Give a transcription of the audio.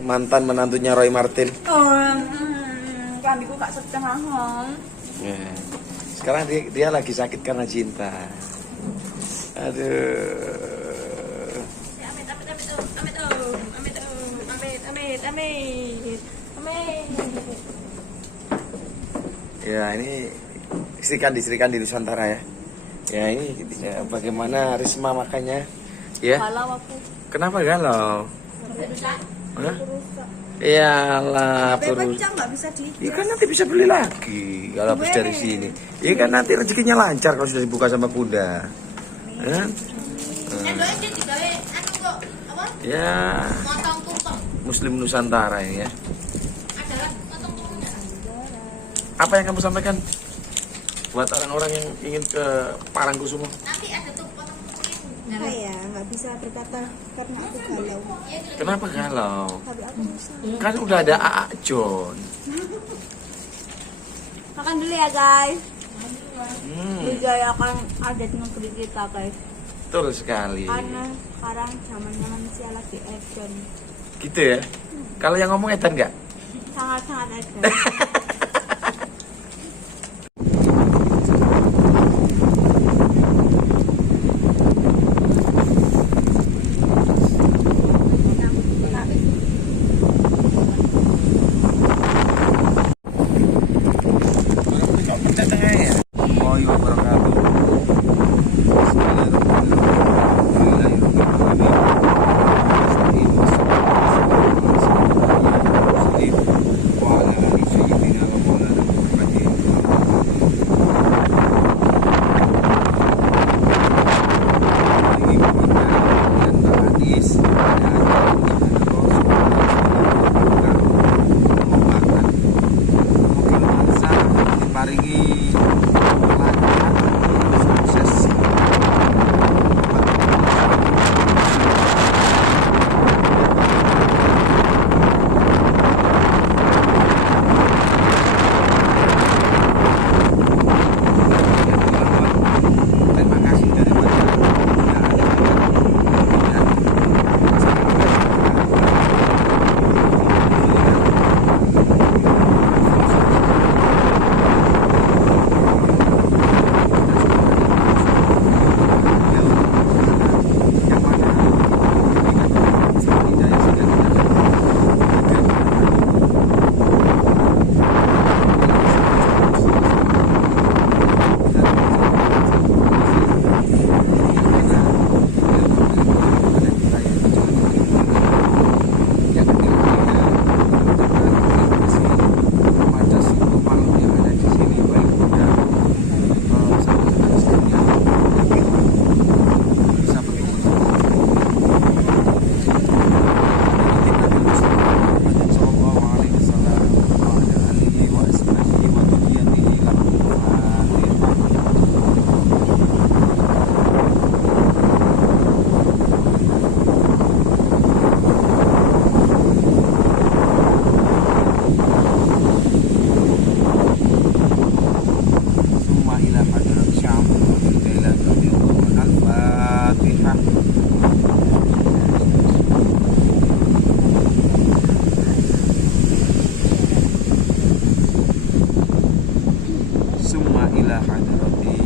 Mantan menantunya Roy Martin. Klambiku gak setengah. Ya. Sekarang dia lagi sakit karena cinta. Aduh. Amit. Ya ini istrikan di Nusantara ya. Ya ini ya, bagaimana Risma makanya ya. Galau aku. Kenapa galau? Rusak. Hah? Iyalah terus. Pecah nggak bisa di. Iya kan nanti bisa beli lagi kalau habis dari sini. Iya kan nanti rezekinya lancar kalau sudah dibuka sama kuda. Ya. Ya. Muslim Nusantara ini ya. Apa yang kamu sampaikan buat orang-orang yang ingin ke Parangkusumo? Nanti ada tuh potong-potongnya. Apa ya, nggak bisa berkata karena aku galau. Kenapa galau? Tapi aku bisa. Kan udah ada AA John. Makan dulu ya guys. Hmm, Budayakan adat negeri kita guys. betul sekali. Karena sekarang zamannya manusia lagi edan. Gitu ya. Kalau yang ngomong edan nggak? Sangat-sangat edan. Paringi lancar sukses. Terima kasih dari Summa ila hadrati